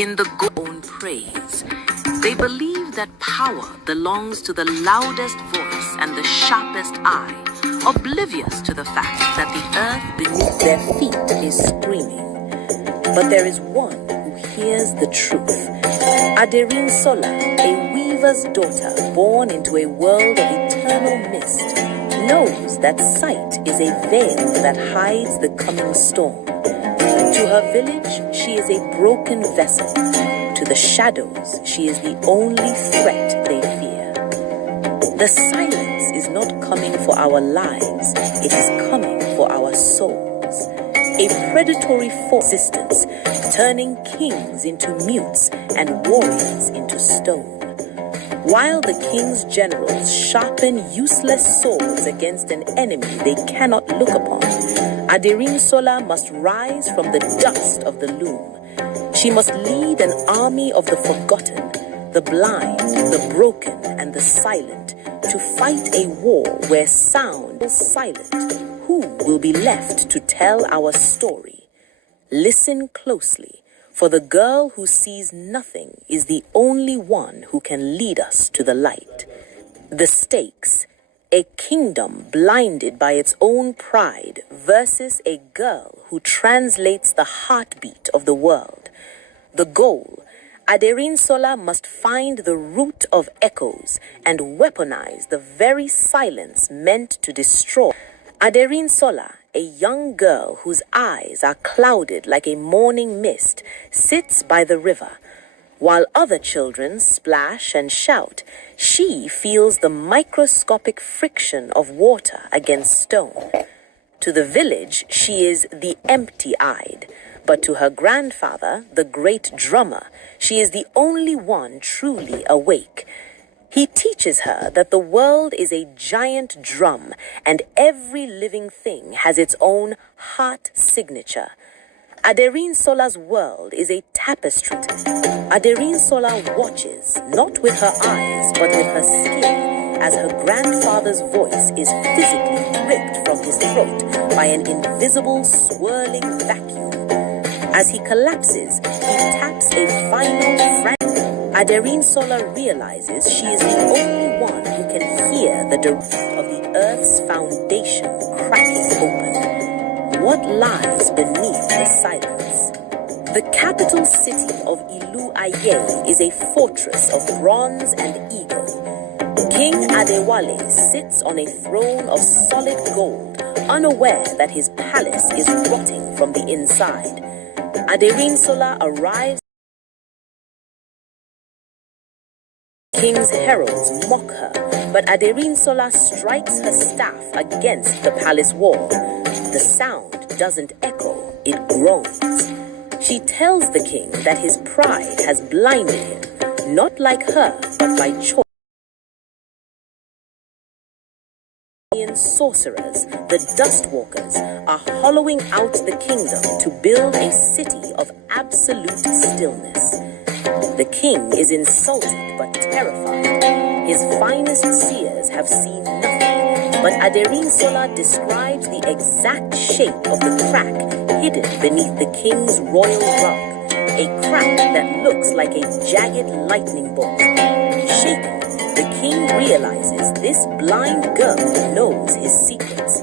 in the own praise. They believe that power belongs to the loudest voice and the sharpest eye, oblivious to the fact that the earth beneath their feet is screaming. But there is one who hears the truth. Aderin Sola, a weaver's daughter born into a world of eternal mist, knows that sight is a veil that hides the coming storm. To her village, she is a broken vessel. To the shadows, she is the only threat they fear. The silence is not coming for our lives, it is coming for our souls. A predatory resistance, turning kings into mutes and warriors into stone. While the king's generals sharpen useless swords against an enemy they cannot look upon, Aderin Sola must rise from the dust of the loom. She must lead an army of the forgotten, the blind, the broken, and the silent, to fight a war where sound is silent. Who will be left to tell our story? Listen closely, for the girl who sees nothing is the only one who can lead us to the light. The stakes: a kingdom blinded by its own pride versus a girl who translates the heartbeat of the world. The goal: Aderin Sola must find the root of echoes and weaponize the very silence meant to destroy. Aderin Sola, a young girl whose eyes are clouded like a morning mist, sits by the river. While other children splash and shout, she feels the microscopic friction of water against stone. To the village, she is the empty-eyed, but to her grandfather, the great drummer, she is the only one truly awake. He teaches her that the world is a giant drum and every living thing has its own heart signature. Aderin Sola's world is a tapestry. Aderin Sola watches, not with her eyes, but with her skin, as her grandfather's voice is physically ripped from his throat by an invisible swirling vacuum. As he collapses, he taps a final fragment. Aderin Sola realizes she is the only one who can hear the dirge of the earth's foundation cracking open. What lies beneath the silence? The capital city of Ilu Aye is a fortress of bronze and eagle. King Adewale sits on a throne of solid gold, unaware that his palace is rotting from the inside. Aderin Sola arrives. King's heralds mock her, but Aderin Sola strikes her staff against the palace wall. The sound doesn't echo, it groans. She tells the king that his pride has blinded him, not like her, but by choice. Sorcerers, the Dustwalkers, are hollowing out the kingdom to build a city of absolute stillness. The king is insulted but terrified. His finest seers have seen nothing, but Aderin Sola describes the exact shape of the crack hidden beneath the king's royal rug, a crack that looks like a jagged lightning bolt. Shaken, the king realizes this blind girl knows his secrets.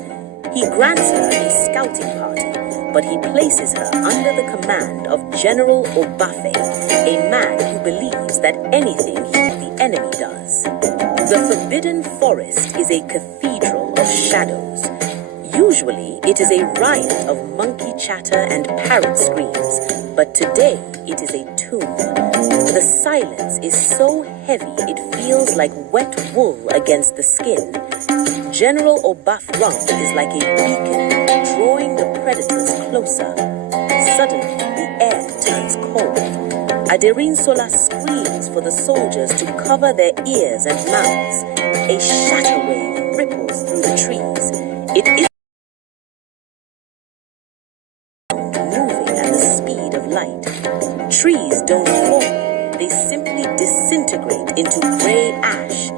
He grants her a scouting party, but he places her under the command of General Obafe, a man who believes that anything the enemy does. The Forbidden Forest is a cathedral of shadows. Usually, it is a riot of monkey chatter and parrot screams, but today it is a tomb. The silence is so heavy it feels like wet wool against the skin. General Obaf's drum is like a beacon, drawing the predators closer. Suddenly, the air turns cold. Aderin Sola screams for the soldiers to cover their ears and mouths. A shatter wave ripples through the trees. It is moving at the speed of light. Trees don't fall, they simply disintegrate into gray ash.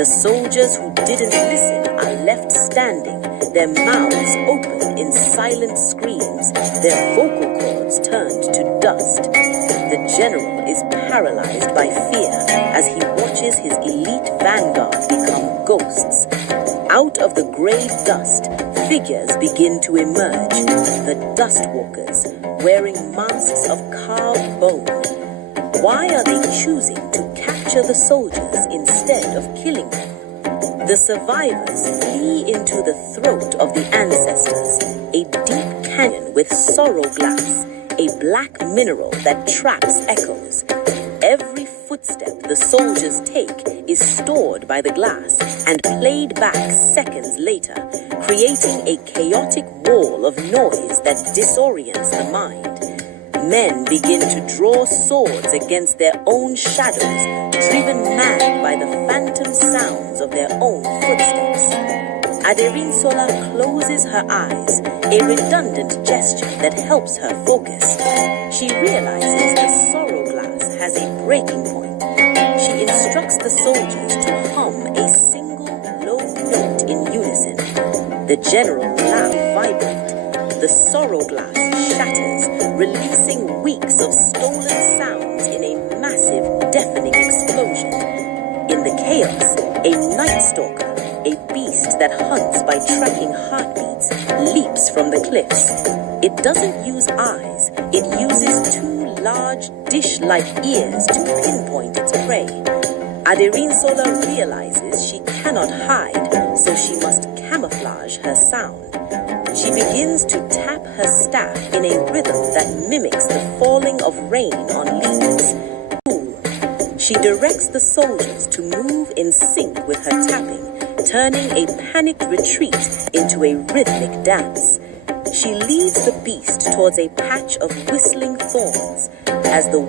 The soldiers who didn't listen are left standing, their mouths open in silent screams, their vocal cords turned to dust. The general is paralyzed by fear as he watches his elite vanguard become ghosts. Out of the gray dust, figures begin to emerge, the Dustwalkers, wearing masks of carved bone. Why are they choosing to capture the soldiers instead of killing them? The survivors flee into the throat of the ancestors, a deep canyon with sorrow glass, a black mineral that traps echoes. Every footstep the soldiers take is stored by the glass and played back seconds later, creating a chaotic wall of noise that disorients the mind. Men begin to draw swords against their own shadows, driven mad by the phantom sounds of their own footsteps. Aderinsola closes her eyes, a redundant gesture that helps her focus. She realizes the sorrow glass has a breaking point. She instructs the soldiers to hum a single low note in unison. The general laugh vibrate. The sorrow glass shatters, releasing weeks of stolen sounds in a massive, deafening explosion. In the chaos, a night stalker, a beast that hunts by tracking heartbeats, leaps from the cliffs. It doesn't use eyes, it uses two large dish-like ears to pinpoint its prey. Aderinsola realizes she cannot hide, so she must camouflage her sound. She begins to tap her staff in a rhythm that mimics the falling of rain on leaves. She directs the soldiers to move in sync with her tapping, turning a panicked retreat into a rhythmic dance. She leads the beast towards a patch of whistling thorns as the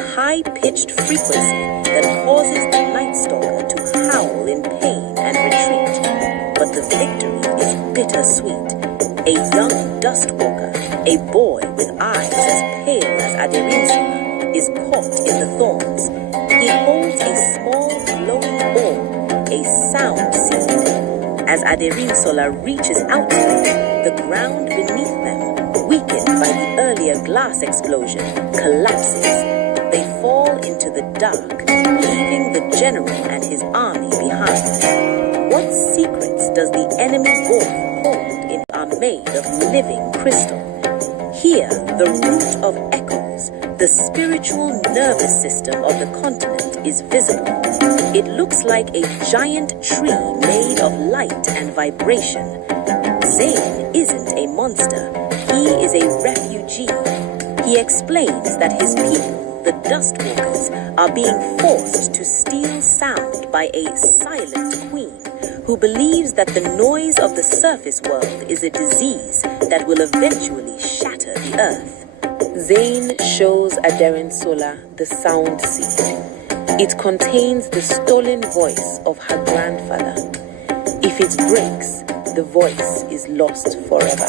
high-pitched frequency that causes the Night Stalker to howl in pain and retreat. But the victory is bittersweet. A young Dustwalker, a boy with eyes as pale as Aderinsola, is caught in the thorns. He holds a small glowing orb, a sound seed. As Aderinsola reaches out to them, the ground beneath them, weakened by the earlier glass explosion, collapses. They fall into the dark, leaving the general and his army behind. What secrets does the enemy born hold in are made of living crystal? Here, the root of echoes, the spiritual nervous system of the continent, is visible. It looks like a giant tree made of light and vibration. Zane isn't a monster. He is a refugee. He explains that his people, the Dustwalkers, are being forced to steal sound by a silent queen who believes that the noise of the surface world is a disease that will eventually shatter the earth. Zane shows Aderinsola the sound seed. It contains the stolen voice of her grandfather. If it breaks, the voice is lost forever.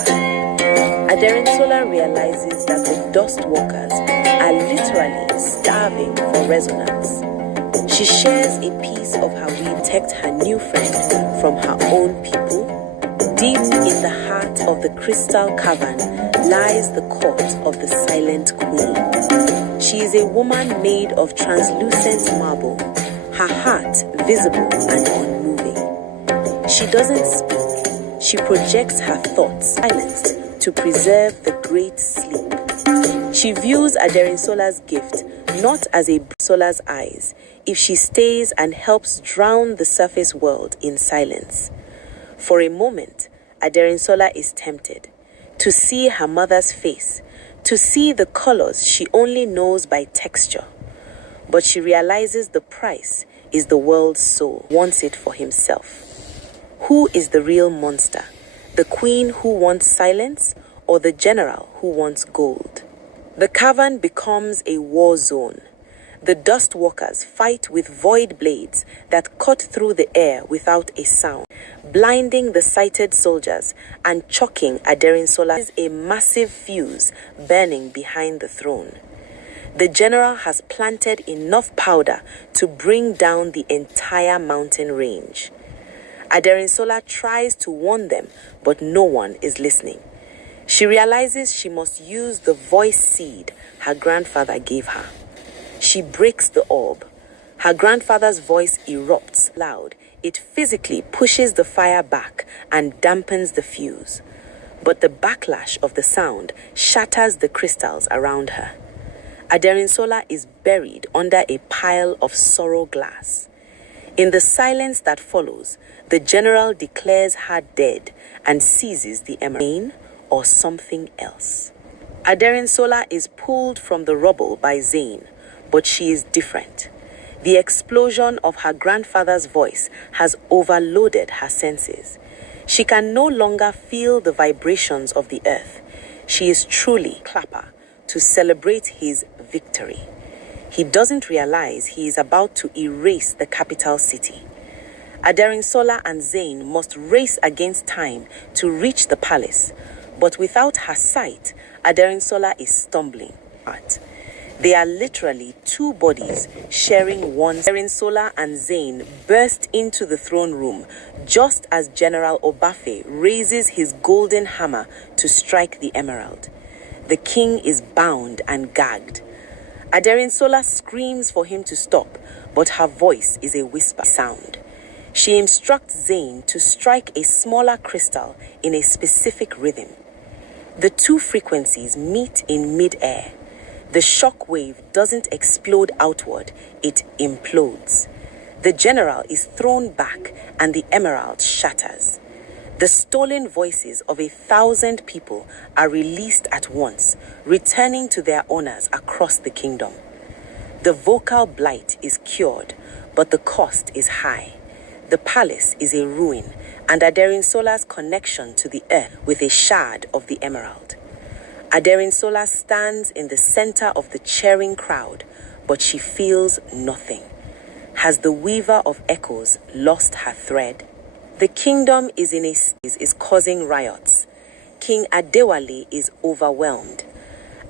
Aderinsola realizes that the Dustwalkers are literally starving for resonance. She shares a piece of how we detect her new friend from her own people. Deep in the heart of the crystal cavern lies the court of the silent queen. She is a woman made of translucent marble, her heart visible and unmoving. She doesn't speak. She projects her thoughts, silenced, to preserve the great sleep. She views Aderinsola's gift not as a Sola's eyes, if she stays and helps drown the surface world in silence. For a moment, Aderinsola is tempted to see her mother's face, to see the colors she only knows by texture. But she realizes the price is the world's soul, wants it for himself. Who is the real monster? The queen who wants silence, or the general who wants gold? The cavern becomes a war zone. The Dustwalkers fight with void blades that cut through the air without a sound, blinding the sighted soldiers and choking Aderinsola. Is a massive fuse burning behind the throne. The general has planted enough powder to bring down the entire mountain range. Aderinsola tries to warn them, but no one is listening. She She realizes she must use the voice seed her grandfather gave her. She breaks the orb. Her grandfather's voice erupts loud. It physically pushes the fire back and dampens the fuse. But the backlash of the sound shatters the crystals around her. Aderinsola is buried under a pile of sorrow glass. In the silence that follows, the general declares her dead and seizes the emerald or something else. Aderinsola is pulled from the rubble by Zane, but she is different. The explosion of her grandfather's voice has overloaded her senses. She can no longer feel the vibrations of the earth. She is truly clapper to celebrate his victory. He doesn't realize he is about to erase the capital city. Aderinsola and Zane must race against time to reach the palace, but without her sight, Aderinsola is stumbling. They are literally two bodies sharing one. Aderinsola and Zane burst into the throne room just as General Obafe raises his golden hammer to strike the emerald. The king is bound and gagged. Aderinsola screams for him to stop, but her voice is a whisper sound. She instructs Zane to strike a smaller crystal in a specific rhythm. The two frequencies meet in mid-air. The shock wave doesn't explode outward, it implodes. The general is thrown back and the emerald shatters. The stolen voices of 1,000 people are released at once, returning to their owners across the kingdom. The vocal blight is cured, but the cost is high. The palace is a ruin, and Aderinsola's connection to the earth with a shard of the emerald. Aderinsola stands in the center of the cheering crowd, but she feels nothing. Has the weaver of echoes lost her thread? The kingdom is causing riots. King Adewale is overwhelmed.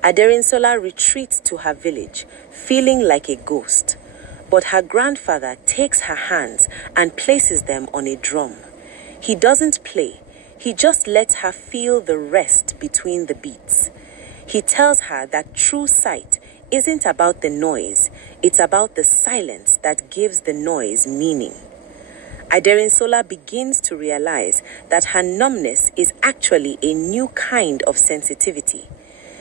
Aderinsola retreats to her village, feeling like a ghost. But her grandfather takes her hands and places them on a drum. He doesn't play. He just lets her feel the rest between the beats. He tells her that true sight isn't about the noise, it's about the silence that gives the noise meaning. Aderinsola begins to realize that her numbness is actually a new kind of sensitivity.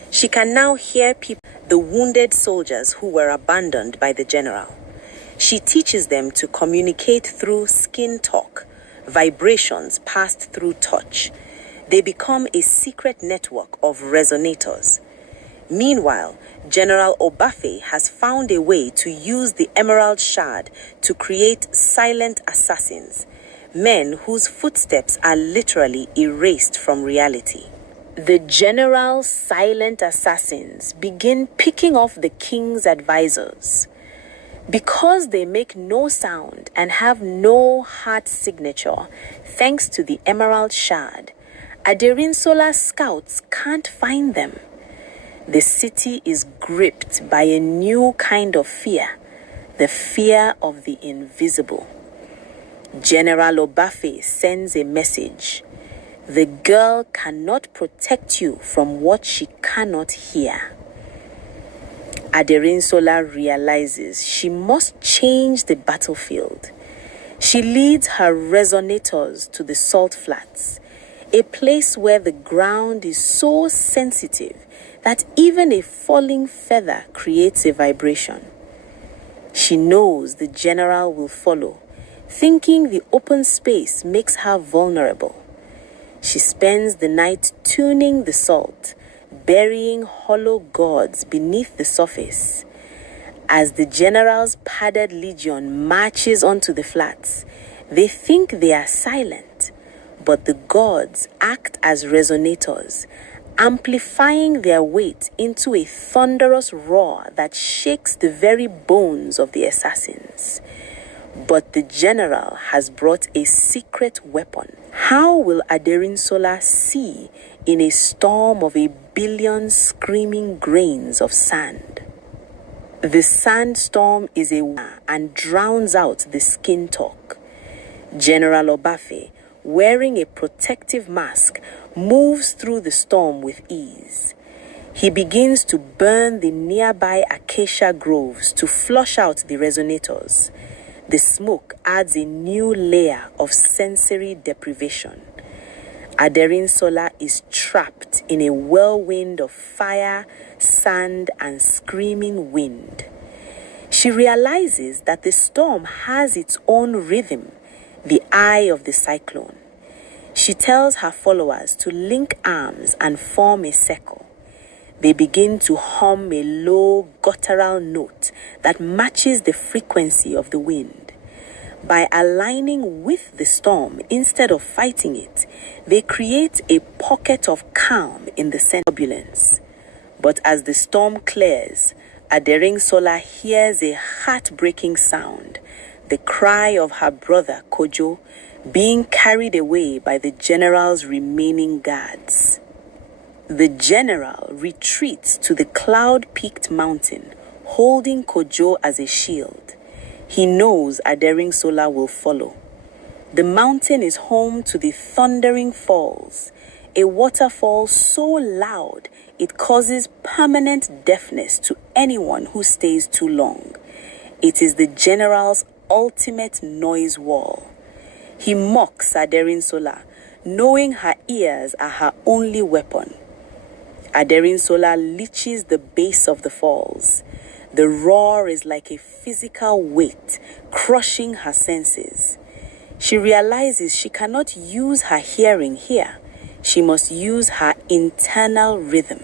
She can now hear people, the wounded soldiers who were abandoned by the general. She teaches them to communicate through skin talk, vibrations passed through touch. They become a secret network of resonators. Meanwhile, General Obafe has found a way to use the emerald shard to create silent assassins, men whose footsteps are literally erased from reality. The general's silent assassins begin picking off the king's advisors. Because they make no sound and have no heart signature, thanks to the emerald shard, Aderinsola's scouts can't find them. The city is gripped by a new kind of fear, the fear of the invisible. General Obafe sends a message. The girl cannot protect you from what she cannot hear. Aderinsola realizes she must change the battlefield. She leads her resonators to the salt flats, a place where the ground is so sensitive that even a falling feather creates a vibration. She knows the general will follow, thinking the open space makes her vulnerable. She spends the night tuning the salt, burying hollow gods beneath the surface. As the general's padded legion marches onto the flats, they think they are silent, but the gods act as resonators, amplifying their weight into a thunderous roar that shakes the very bones of the assassins. But the general has brought a secret weapon. How will Aderinsola see in a storm of 1 billion screaming grains of sand? The sandstorm is and drowns out the skin talk. General Obafe, wearing a protective mask, moves through the storm with ease. He begins to burn the nearby acacia groves to flush out the resonators. The smoke adds a new layer of sensory deprivation. Aderinsola is trapped in a whirlwind of fire, sand, and screaming wind. She realizes that the storm has its own rhythm, the eye of the cyclone. She tells her followers to link arms and form a circle. They begin to hum a low guttural note that matches the frequency of the wind. By aligning with the storm instead of fighting it, they create a pocket of calm in the center of turbulence. But as the storm clears, Aderinsola hears a heartbreaking sound, the cry of her brother Kojo, being carried away by the general's remaining guards. The general retreats to the cloud-peaked mountain, holding Kojo as a shield. He knows Aderinsola will follow. The mountain is home to the Thundering Falls, a waterfall so loud it causes permanent deafness to anyone who stays too long. It is the general's ultimate noise wall. He mocks Aderinsola, knowing her ears are her only weapon. Aderinsola reaches the base of the falls. The roar is like a physical weight, crushing her senses. She realizes she cannot use her hearing here. She must use her internal rhythm.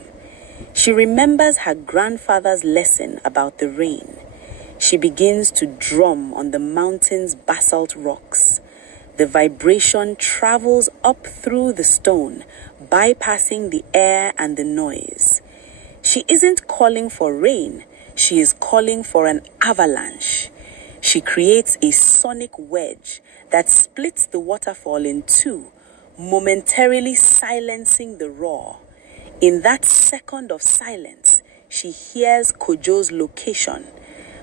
She remembers her grandfather's lesson about the rain. She begins to drum on the mountain's basalt rocks. The vibration travels up through the stone, bypassing the air and the noise. She isn't calling for rain, she is calling for an avalanche. She creates a sonic wedge that splits the waterfall in two, momentarily silencing the roar. In that second of silence, she hears Kojo's location,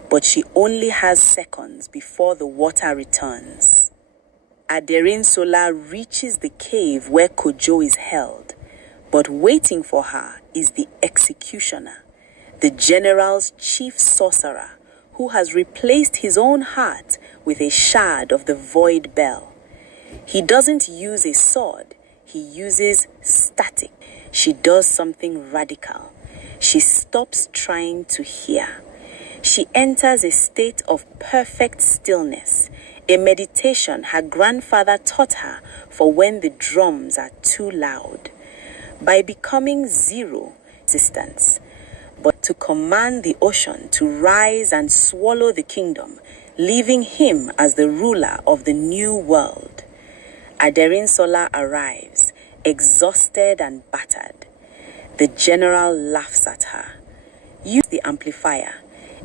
but she only has seconds before the water returns. Aderinsola reaches the cave where Kojo is held, but waiting for her is the executioner, the general's chief sorcerer, who has replaced his own heart with a shard of the void bell. He doesn't use a sword, he uses static. She does something radical. She stops trying to hear. She enters a state of perfect stillness, a meditation her grandfather taught her for when the drums are too loud. By becoming zero resistance, but to command the ocean to rise and swallow the kingdom, leaving him as the ruler of the new world. Aderinsola arrives, exhausted and battered. The general laughs at her. Use the amplifier.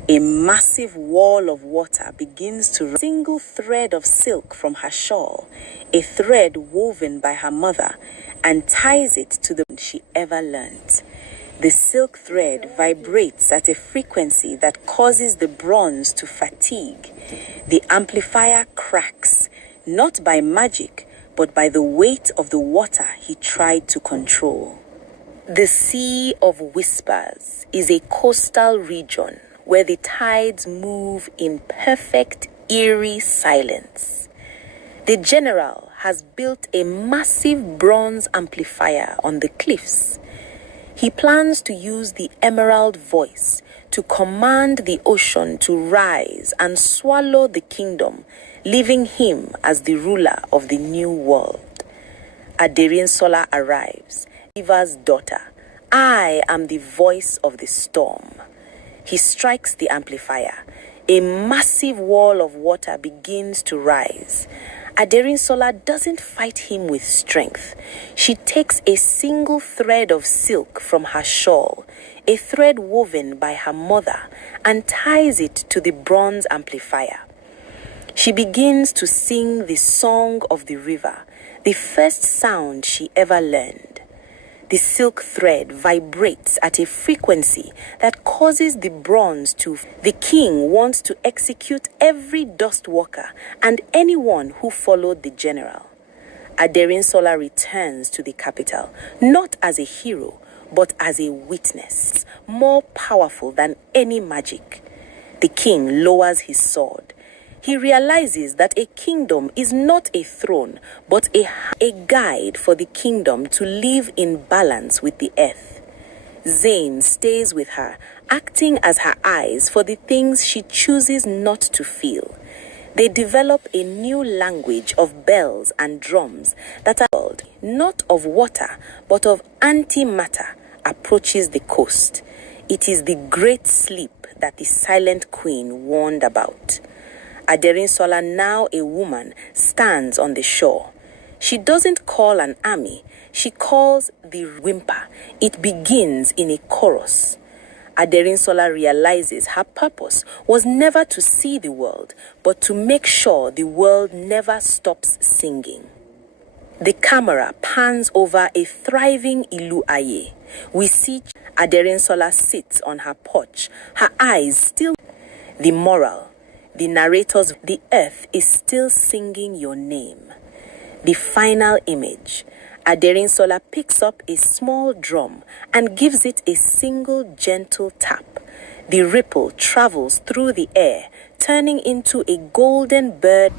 A massive wall of water begins to run. A single thread of silk from her shawl, a thread woven by her mother, and ties it to the she ever learnt. The silk thread vibrates at a frequency that causes the bronze to fatigue. The amplifier cracks, not by magic, but by the weight of the water he tried to control. The Sea of Whispers is a coastal region where the tides move in perfect, eerie silence. The general has built a massive bronze amplifier on the cliffs. He plans to use the emerald voice to command the ocean to rise and swallow the kingdom, leaving him as the ruler of the new world. Aderinsola arrives, Eva's daughter. I am the voice of the storm. He strikes the amplifier. A massive wall of water begins to rise. Aderinsola doesn't fight him with strength. She takes a single thread of silk from her shawl, a thread woven by her mother, and ties it to the bronze amplifier. She begins to sing the song of the river, the first sound she ever learned. The silk thread vibrates at a frequency that causes the bronze to... The king wants to execute every dust walker and anyone who followed the general. Aderinsola returns to the capital, not as a hero, but as a witness, more powerful than any magic. The king lowers his sword. He realizes that a kingdom is not a throne, but a guide for the kingdom to live in balance with the earth. Zane stays with her, acting as her eyes for the things she chooses not to feel. They develop a new language of bells and drums that are not of water, but of antimatter, approaches the coast. It is the great sleep that the silent queen warned about. Aderinsola, now a woman, stands on the shore. She doesn't call an army, she calls the whimper. It begins in a chorus. Aderinsola realizes her purpose was never to see the world, but to make sure the world never stops singing. The camera pans over a thriving Ilu Aye. We see Aderinsola sits on her porch, her eyes still. The moral, the narrators, the earth is still singing your name. The final image, Aderinsola picks up a small drum and gives it a single gentle tap. The ripple travels through the air, turning into a golden bird.